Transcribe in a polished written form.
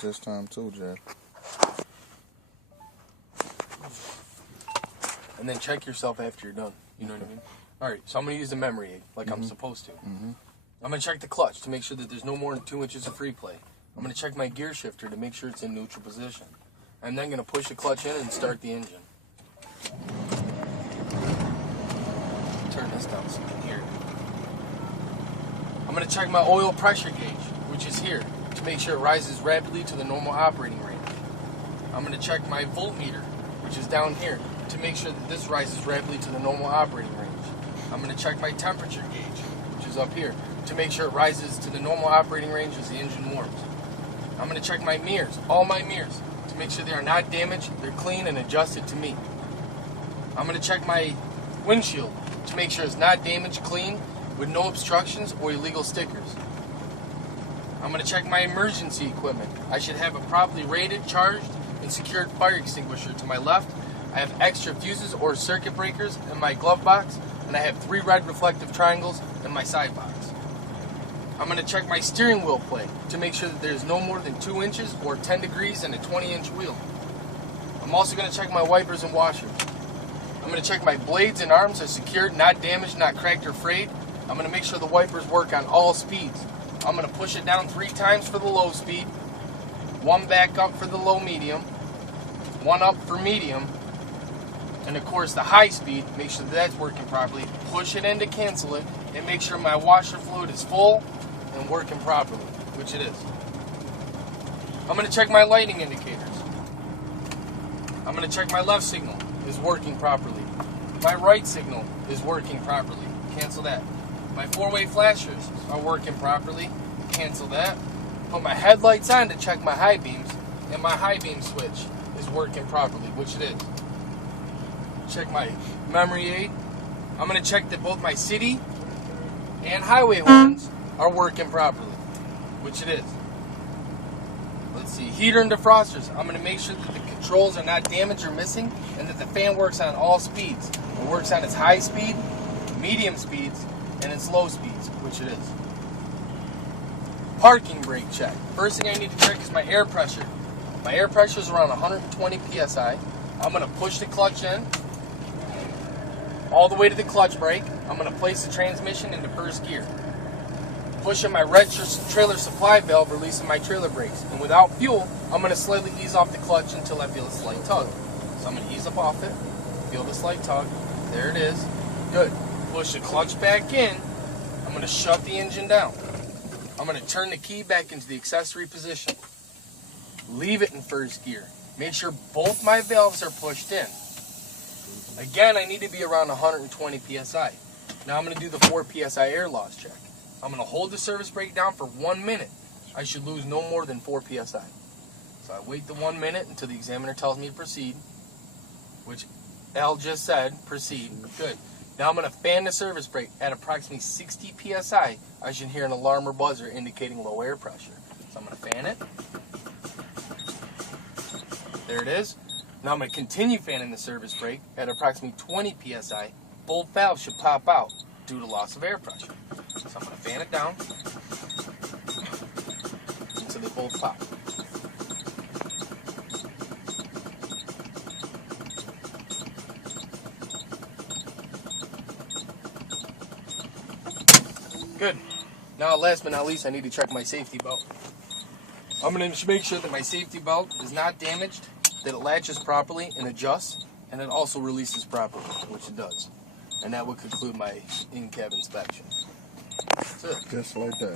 This time too, Jeff. And then check yourself after you're done. You know what I mean? Alright, so I'm going to use the memory aid like I'm supposed to. I'm going to check the clutch to make sure that there's no more than 2 inches of free play. I'm going to check my gear shifter to make sure it's in neutral position. I'm then going to push the clutch in and start the engine. Turn this down so you can hear it. I'm going to check my oil pressure gauge, which is here, to make sure it rises rapidly to the normal operating range. I'm going to check my voltmeter, which is down here, to make sure that this rises rapidly to the normal operating range. I'm going to check my temperature gauge, which is up here, to make sure it rises to the normal operating range as the engine warms. I'm going to check my mirrors, all my mirrors, to make sure they are not damaged, they're clean and adjusted to me. I'm going to check my windshield to make sure it's not damaged, clean, with no obstructions or illegal stickers. I'm going to check my emergency equipment. I should have a properly rated, charged, and secured fire extinguisher to my left. I have extra fuses or circuit breakers in my glove box, and I have 3 red reflective triangles in my side box. I'm going to check my steering wheel plate to make sure that there's no more than 2 inches or 10 degrees in a 20-inch wheel. I'm also going to check my wipers and washers. I'm going to check my blades and arms are secured, not damaged, not cracked or frayed. I'm going to make sure the wipers work on all speeds. I'm going to push it down 3 times for the low speed, 1 back up for the low medium, 1 up for medium, and of course the high speed, make sure that's working properly, push it in to cancel it, and make sure my washer fluid is full and working properly, which it is. I'm going to check my lighting indicators. I'm going to check my left signal is working properly. My right signal is working properly. Cancel that. My 4-way flashers are working properly. Cancel that. Put my headlights on to check my high beams, and my high beam switch is working properly, which it is. Check my memory aid. I'm going to check that both my city and highway horns are working properly, which it is. Let's see, heater and defrosters. I'm going to make sure that the controls are not damaged or missing, and that the fan works on all speeds. It works on its high speed, medium speeds, and its low speeds, which it is. Parking brake check. First thing I need to check is my air pressure. My air pressure is around 120 psi. I'm going to push the clutch in all the way to the clutch brake. I'm going to place the transmission into first gear. Pushing my red trailer supply valve, releasing my trailer brakes. And without fuel, I'm going to slightly ease off the clutch until I feel a slight tug. So I'm going to ease up off it, feel the slight tug. There it is. Good. Push the clutch back in. I'm going to shut the engine down. I'm going to turn the key back into the accessory position. Leave it in first gear. Make sure both my valves are pushed in. Again, I need to be around 120 psi. Now I'm going to do the 4 psi air loss check. I'm going to hold the service brake down for 1 minute. I should lose no more than 4 psi. So I wait the 1 minute until the examiner tells me to proceed, which Al just said, proceed. Good. Now I'm going to fan the service brake at approximately 60 psi. I should hear an alarm or buzzer indicating low air pressure. So I'm going to fan it. There it is. Now I'm going to continue fanning the service brake at approximately 20 psi. Both valves should pop out due to loss of air pressure. So I'm going to fan it down until they both pop. Good. Now last but not least, I need to check my safety belt. I'm going to make sure that my safety belt is not damaged, that it latches properly and adjusts, and it also releases properly, which it does. And that would conclude my in-cab inspection. That's it. Just like that.